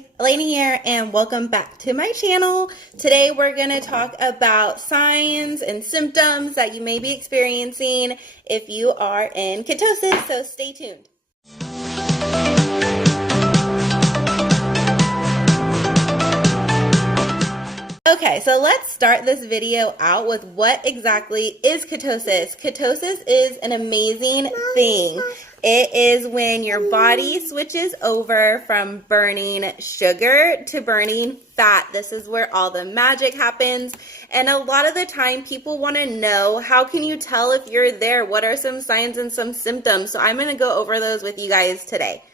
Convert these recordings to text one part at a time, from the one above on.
Hi, Elena here, and welcome back to my channel. Today we're going to talk about signs and symptoms that you may be experiencing if you are in ketosis, so stay tuned. Okay, so let's start this video out with what exactly is ketosis. Ketosis is an amazing thing. It is when your body switches over from burning sugar to burning fat. This is where all the magic happens. And a lot of the time people want to know, how can you tell if you're there? What are some signs and some symptoms? So I'm going to go over those with you guys today.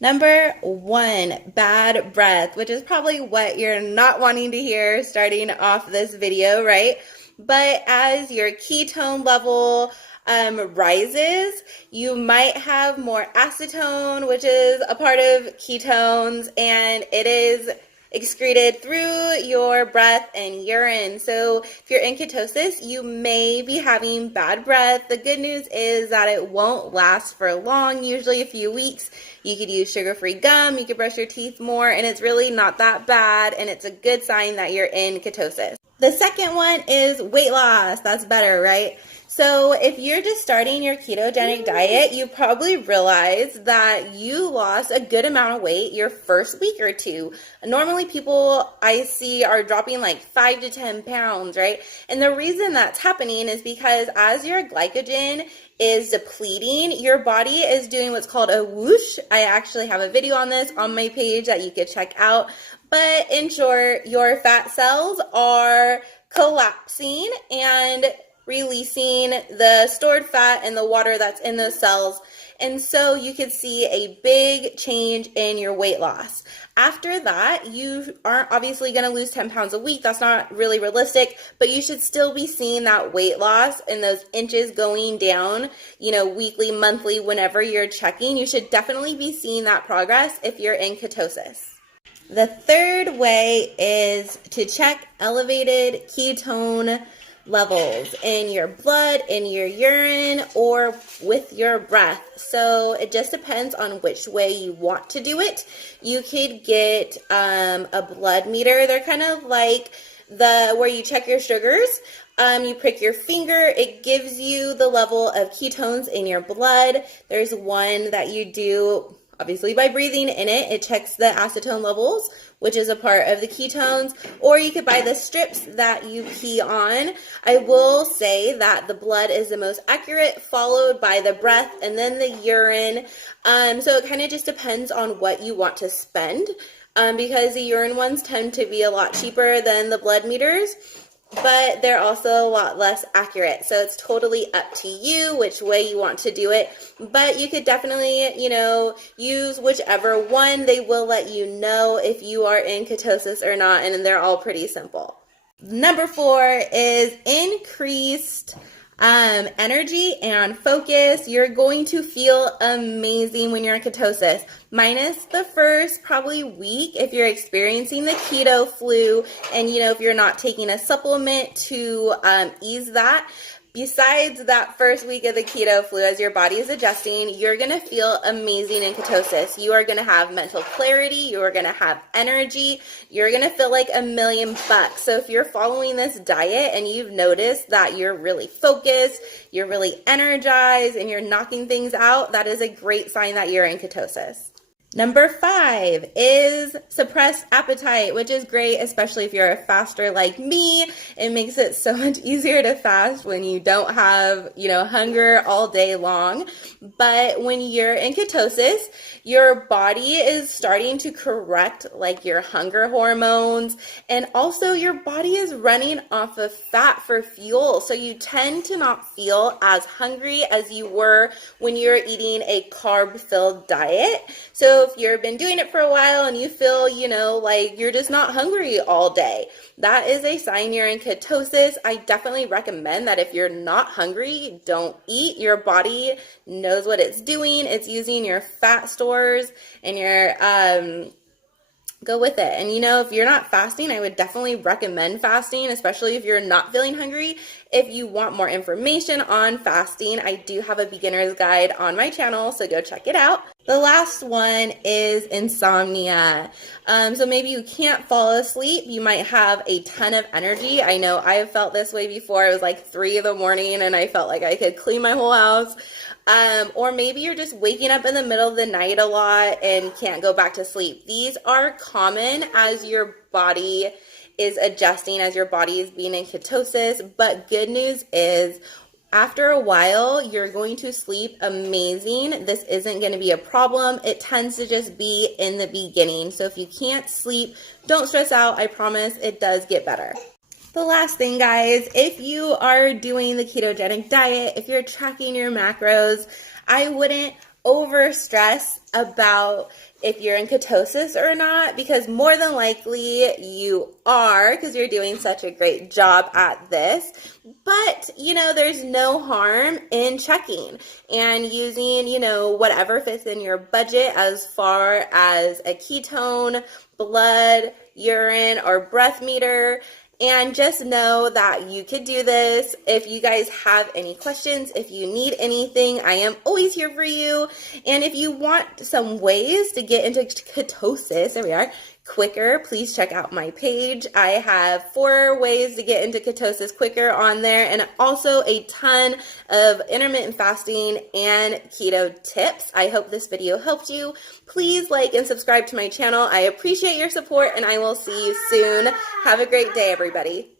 Number 1, bad breath, which is probably what you're not wanting to hear starting off this video, right? But as your ketone level rises, you might have more acetone, which is a part of ketones, and it is excreted through your breath and urine. So if you're in ketosis, you may be having bad breath. The good news is that it won't last for long, usually a few weeks. You could use sugar-free gum, you could brush your teeth more, and it's really not that bad, and it's a good sign that you're in ketosis. The second one is weight loss. That's better, right? So if you're just starting your ketogenic diet, you probably realize that you lost a good amount of weight your first week or two. Normally people I see are dropping like 5 to 10 pounds, right? And the reason that's happening is because as your glycogen is depleting, your body is doing what's called a whoosh. I actually have a video on this on my page that you could check out. But in short, your fat cells are collapsing and releasing the stored fat and the water that's in those cells. And so you could see a big change in your weight loss. After that, you aren't obviously going to lose 10 pounds a week. That's not really realistic, but you should still be seeing that weight loss and those inches going down, weekly, monthly, whenever you're checking. You should definitely be seeing that progress if you're in ketosis. The third way is to check elevated ketone levels in your blood, in your urine, or with your breath. So it just depends on which way you want to do it. You could get a blood meter. They're kind of like where you check your sugars. You prick your finger, it gives you the level of ketones in your blood. There's one that you do obviously by breathing in it. It checks the acetone levels, which is a part of the ketones, or you could buy the strips that you pee on. I will say that the blood is the most accurate, followed by the breath and then the urine. So it kind of just depends on what you want to spend, because the urine ones tend to be a lot cheaper than the blood meters, but they're also a lot less accurate. So it's totally up to you which way you want to do it. But you could definitely, use whichever one. They will let you know if you are in ketosis or not, and they're all pretty simple. Number 4 is increased energy and focus. You're going to feel amazing when you're in ketosis, minus the first probably week if you're experiencing the keto flu and if you're not taking a supplement to ease that. Besides that first week of the keto flu, as your body is adjusting, you're going to feel amazing in ketosis. You are going to have mental clarity. You are going to have energy. You're going to feel like $1,000,000. So if you're following this diet and you've noticed that you're really focused, you're really energized, and you're knocking things out, that is a great sign that you're in ketosis. Number 5 is suppressed appetite, which is great, especially if you're a faster like me. It makes it so much easier to fast when you don't have, hunger all day long. But when you're in ketosis, your body is starting to correct like your hunger hormones, and also your body is running off of fat for fuel. So you tend to not feel as hungry as you were when you're eating a carb-filled diet. So if you've been doing it for a while and you feel, like you're just not hungry all day, that is a sign you're in ketosis. I definitely recommend that if you're not hungry, don't eat. Your body knows what it's doing. It's using your fat stores and your go with it. And if you're not fasting, I would definitely recommend fasting, especially if you're not feeling hungry. If you want more information on fasting, I do have a beginner's guide on my channel, so go check it out. The last one is insomnia. So maybe you can't fall asleep. You might have a ton of energy. I know I have felt this way before. It was like 3 in the morning and I felt like I could clean my whole house. Or maybe you're just waking up in the middle of the night a lot and can't go back to sleep. These are common as your body is adjusting, as your body is being in ketosis. But good news is, after a while, you're going to sleep amazing. This isn't going to be a problem. It tends to just be in the beginning. So if you can't sleep, don't stress out. I promise it does get better. The last thing, guys, if you are doing the ketogenic diet, if you're tracking your macros, I wouldn't over stress about if you're in ketosis or not, because more than likely you are, because you're doing such a great job at this. But, you know, there's no harm in checking and using, you know, whatever fits in your budget as far as a ketone, blood, urine, or breath meter. And just know that you could do this. If you guys have any questions, if you need anything, I am always here for you. And if you want some ways to get into ketosis, there we are, quicker, please check out my page. I have 4 ways to get into ketosis quicker on there, and also a ton of intermittent fasting and keto tips. I hope this video helped you. Please like and subscribe to my channel. I appreciate your support, and I will see you soon. Have a great day, everybody.